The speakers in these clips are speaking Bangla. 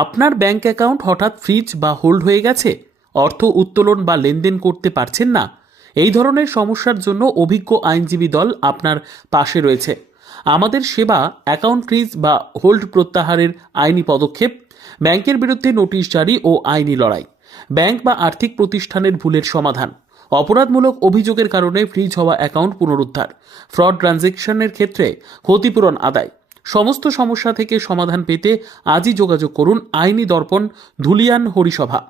আপনার ব্যাংক অ্যাকাউন্ট হঠাৎ ফ্রিজ বা হোল্ড হয়ে গেছে? অর্থ উত্তোলন বা লেনদেন করতে পারছেন না? এই ধরনের সমস্যার জন্য অভিজ্ঞ আইনজীবী দল আপনার পাশে রয়েছে। আমাদের সেবা, অ্যাকাউন্ট ফ্রিজ বা হোল্ড প্রত্যাহারের আইনি পদক্ষেপ, ব্যাংকের বিরুদ্ধে নোটিশ জারি ও আইনি লড়াই, ব্যাংক বা আর্থিক প্রতিষ্ঠানের ভুলের সমাধান, অপরাধমূলক অভিযোগের কারণে ফ্রিজ হওয়া অ্যাকাউন্ট পুনরুদ্ধার, ফ্রড ট্রানজ্যাকশনের ক্ষেত্রে ক্ষতিপূরণ আদায় সমস্ত সমস্যা থেকে সমাধান পেতে আজই যোগাযোগ করুন আইনি দর্পণ Dhulian Harisabha.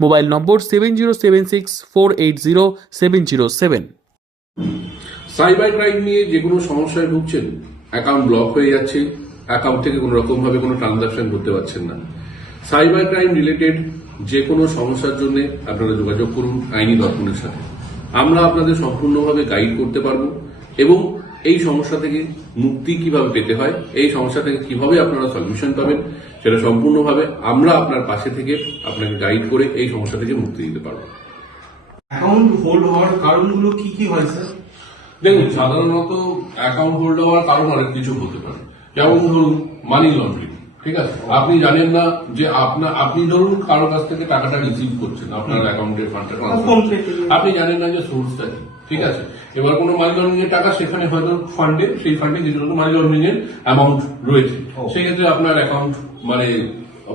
Mobile number seven zero seven six four eight zero seven zero seven. Cyber crime নিয়ে যে কোনো সমস্যায় ভুগছেন অ্যাকাউন্ট ব্লক হয়ে যাচ্ছে অ্যাকাউন্ট থেকে কোনো রকম ভাবে কোনো ট্রানজাকশন করতে পারছেন না। সাইবার ক্রাইম রিলেটেড যে কোনো সমস্যার জন্য আপনারা যোগাযোগ করুন আইনি দর্পণের সাথে। আমরা আপনাদের সম্পূর্ণভাবে গাইড করতে পারব এবং এই সমস্যা থেকে মুক্তি কীভাবে পেতে হয় এই সমস্যা থেকে কীভাবে আপনারা সলিউশন পাবেন সেটা সম্পূর্ণভাবে আমরা আপনার পাশে থেকে আপনাকে গাইড করে এই সমস্যা থেকে মুক্তি দিতে পারব। অ্যাকাউন্ট হোল্ড হওয়ার কারণগুলো কি কি হয় স্যার দেখুন সাধারণত অ্যাকাউন্ট হোল্ড হওয়ার কারণ অনেক কিছু হতে পারে। যেমন ধরুন মানি লন্ড্রিং ঠিক আছে? আপনি জানেন না যে আপনার আপনি ধরুন কারও কাছ থেকে টাকাটা রিসিভ করছেন আপনার অ্যাকাউন্টের ফান্ডটা আপনি জানেন না যে সোর্সটা কি ঠিক আছে? এবার কোনো মানি লন্ডারিং এর টাকা সেখানে হয়তো ফান্ডে সেই ফান্ডে যেগুলো মানি লন্ডারিং এর অ্যামাউন্ট রয়েছে। সেক্ষেত্রে আপনার অ্যাকাউন্ট মানে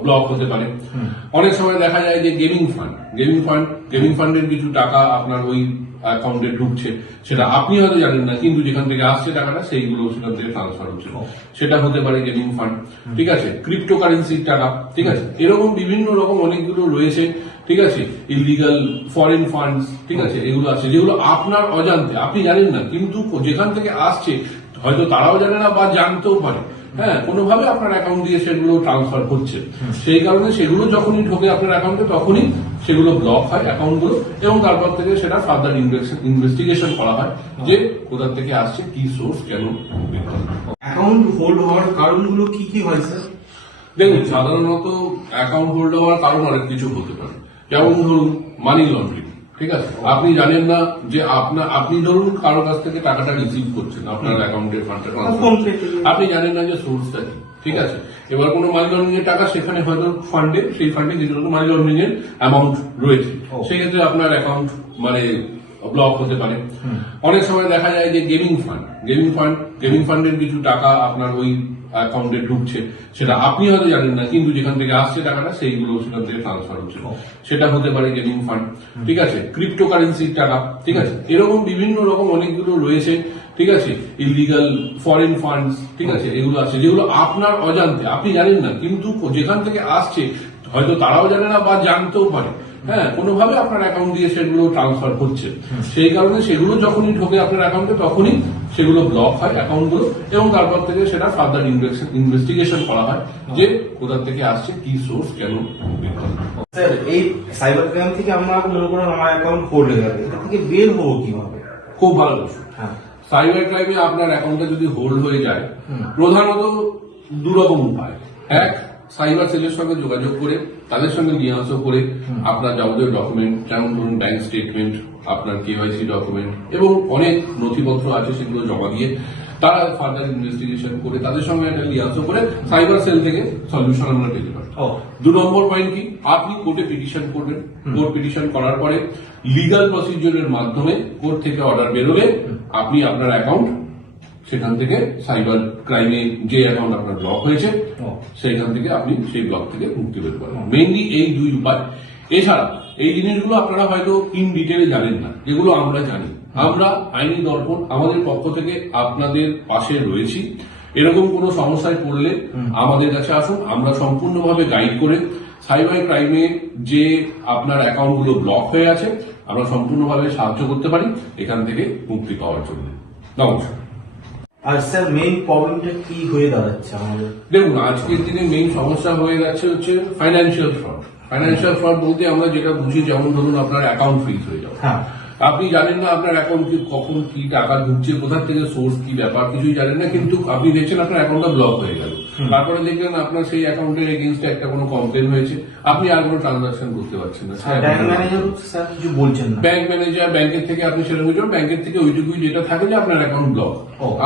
ব্লক হতে পারে। অনেক সময় দেখা যায় যে gaming fund gaming fund gaming ফান্ডের কিছু টাকা আপনার ওই অ্যাকাউন্টে ঢুকছে। সেটা আপনি হয়তো জানেন না কিন্তু যেখান থেকে আসছে টাকাটা সেইগুলো সেখান থেকে ট্রান্সফার হচ্ছে। সেটা হতে পারে গেমিং ফান্ড ঠিক আছে? ক্রিপ্টো কারেন্সির টাকা ঠিক আছে? এরকম বিভিন্ন রকম অনেকগুলো রয়েছে ঠিক আছে? ইলিগাল ফরেন ফান্ডস ঠিক আছে? এগুলো আছে যেগুলো আপনার অজান্তে আপনি জানেন না কিন্তু যেখান থেকে আসছে হয়তো তারাও জানে না বা জানতেও পারে। হ্যাঁ কোনোভাবে আপনার অ্যাকাউন্ট দিয়ে সেগুলো ট্রান্সফার হচ্ছে। সেই কারণে সেগুলো যখনই ঢোকে আপনার অ্যাকাউন্টে তখনই সেগুলো ব্লক হয় অ্যাকাউন্টগুলো এবং তারপর থেকে সেটা ফার্দার ইনভেস্টিগেশন করা হয় যে কোথা থেকে আসছে কি সোর্স কেন অ্যাকাউন্ট হোল্ড হওয়ার কারণগুলো কি কি হয় স্যার দেখুন সাধারণত অ্যাকাউন্ট হোল্ড হওয়ার কারণ অনেক কিছু হতে পারে। যেমন ধরুন মানি লন্ড্রিং ঠিক আছে? আপনি জানেন না যে আপনার আপনি ধরুন কারও কাছ থেকে টাকাটা রিসিভ করছেন আপনার অ্যাকাউন্টের ফান্ডটা আপনি জানেন না যে সোর্সটা কি ঠিক আছে? এবার কোনো মানি লন্ডিং এর টাকা সেখানে হয়তো ফান্ডে সেই ফান্ডে যেগুলো মানি লন্ডিং এর অ্যামাউন্ট রয়েছে সেক্ষেত্রে আপনার অ্যাকাউন্ট মানে ব্লক হতে পারে। অনেক সময় দেখা যায় যে gaming fund gaming fund gaming ফান্ডের কিছু টাকা আপনার ওই অ্যাকাউন্টে ঢুকছে। সেটা আপনি হয়তো জানেন না কিন্তু যেখান থেকে আসছে টাকাটা সেইগুলো সেখান থেকে ট্রান্সফার হচ্ছে। সেটা হতে পারে গেমিং ফান্ড ঠিক আছে? ক্রিপ্টো কারেন্সির টাকা। ঠিক আছে? এরকম বিভিন্ন রকম অনেকগুলো রয়েছে। ঠিক আছে? ইলিগাল ফরেন ফান্ডস ঠিক আছে? এগুলো আছে যেগুলো আপনার অজান্তে আপনি জানেন না কিন্তু যেখান থেকে আসছে হয়তো তারাও জানে না বা জানতেও পারে। হ্যাঁ কোনোভাবে আপনার অ্যাকাউন্ট দিয়ে সেগুলো ট্রান্সফার হচ্ছে। সেই কারণে সেগুলো যখনই ঢোকে আপনার অ্যাকাউন্টে তখনই সেগুলো ব্লক হয় অ্যাকাউন্টগুলো এবং তারপর থেকে সেটা ফার্দার ইনভেস্টিগেশন করা হয় যে কোথা থেকে আসছে কি সোর্স কেন স্যার এই সাইবার ক্রাইম থেকে আমরা মনে করেন আমার অ্যাকাউন্ট হোল্ড হয়ে গেছে এটা থেকে বের হব কীভাবে? খুব ভালো প্রশ্ন। হ্যাঁ। সাইবার ক্রাইমে আপনার অ্যাকাউন্টটা যদি হোল্ড হয়ে যায় প্রধানত দুরকম উপায়। এক সাইবার সেলের সঙ্গে যোগাযোগ করে তাদের সঙ্গে নিয়াস করে আপনার যাবতীয় ডকুমেন্ট যেমন ধরুন ব্যাংক স্টেটমেন্ট আপনার কেওয়াইসি ডকুমেন্ট এবং অনেক নথিপত্র আছে সেগুলো জমা দিয়ে তারা ফার্দার ইনভেস্টিগেশন করে তাদের সঙ্গে একটা লিয়াস করে সাইবার সেল থেকে সলিউশন আমরা পেতে পারি। দু নম্বর পয়েন্ট কি? আপনি কোর্টে পিটিশন করবেন। কোর্ট পিটিশন করার পরে লিগাল প্রসিডিওরের মাধ্যমে কোর্ট থেকে অর্ডার বেরোলে আপনি আপনার অ্যাকাউন্ট সেখান থেকে সাইবার ক্রাইমে যে অ্যাকাউন্ট আপনার ব্লক হয়েছে ও। সেইখান থেকে আপনি সেই ব্লক থেকে মুক্তি পেতে পারবেন মেইনলি এই দুই উপায়। এছাড়া এই জিনিসগুলো আপনারা হয়তো ইন ডিটেলে জানেন না যেগুলো আমরা জানি। আমরা আইনি দর্পণ আমাদের পক্ষ থেকে আপনাদের পাশে রয়েছি। এরকম কোনো সমস্যায় পড়লে আমাদের কাছে আসুন আমরা সম্পূর্ণভাবে গাইড করে সাইবার ক্রাইমে যে আপনার অ্যাকাউন্টগুলো ব্লক হয়ে আছে আমরা সম্পূর্ণভাবে সাহায্য করতে পারি এখান থেকে মুক্তি পাওয়ার জন্য। নমস্কার। আর স্যার মেইন প্রবলেমটা কি হয়ে দাঁড়াচ্ছে আমাদের? দেখুন আজকের দিনে মেইন সমস্যা হয়ে যাচ্ছে হচ্ছে ফাইন্যান্সিয়াল ফ্রড ফাইন্যান্সিয়াল ফ্রড বলতে আমরা যেটা বুঝি যেমন ধরুন আপনার অ্যাকাউন্ট ফ্রিজ হয়ে যাবে হ্যাঁ। আপনি জানেন না আপনার অ্যাকাউন্ট কি কখন কি টাকা ঢুকছে কোথা থেকে সোর্স কি ব্যাপার কিছুই জানেন না কিন্তু আপনি দেখছেন আপনার অ্যাকাউন্টটা ব্লক হয়ে গেল। তারপরে দেখলেন আপনার সেই অ্যাকাউন্টের এগেনস্টে একটা কোনো কমপ্লেন হয়েছে। আপনি আর কোনো ট্রানজাকশন করতে পারছেন না। ব্যাংক ম্যানেজার কিছু বলছেন ব্যাংক ম্যানেজার ব্যাংকের থেকে আপনি সেটা বুঝবেন ব্যাংকের থেকে ওইটুকুই ডেটা থাকে যে আপনার অ্যাকাউন্ট ব্লক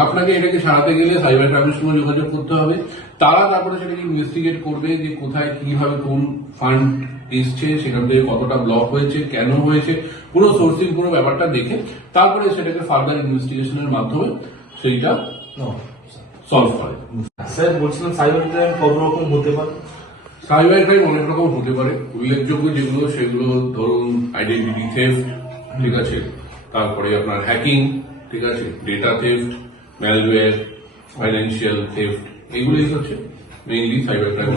আপনাকে এটাকে সারাতে গেলে সাইবার ক্রাইমের সঙ্গে যোগাযোগ করতে হবে। তারা তারপরে সেটাকে ইনভেস্টিগেট করবে যে কোথায় কীভাবে কোন ফান্ড এসছে সেখান থেকে কতটা ব্লক হয়েছে কেন হয়েছে পুরো সোর্সিং পুরো ব্যাপারটা দেখে তারপরে সেটাকে ফার্দার ইনভেস্টিগেশনের মাধ্যমে সেইটা সলভ করে। স্যার বলছিলাম সাইবার ক্রাইম কত রকম হতে পারে? সাইবার ক্রাইম অনেক রকম হতে পারে। উল্লেখযোগ্য যেগুলো সেগুলো ধরুন আইডেন্টিটি থেফট ঠিক আছে? তারপরে আপনার হ্যাকিং ঠিক আছে? Data theft malware financial theft এগুলোই হচ্ছে মেইনলি সাইবার ক্রাইম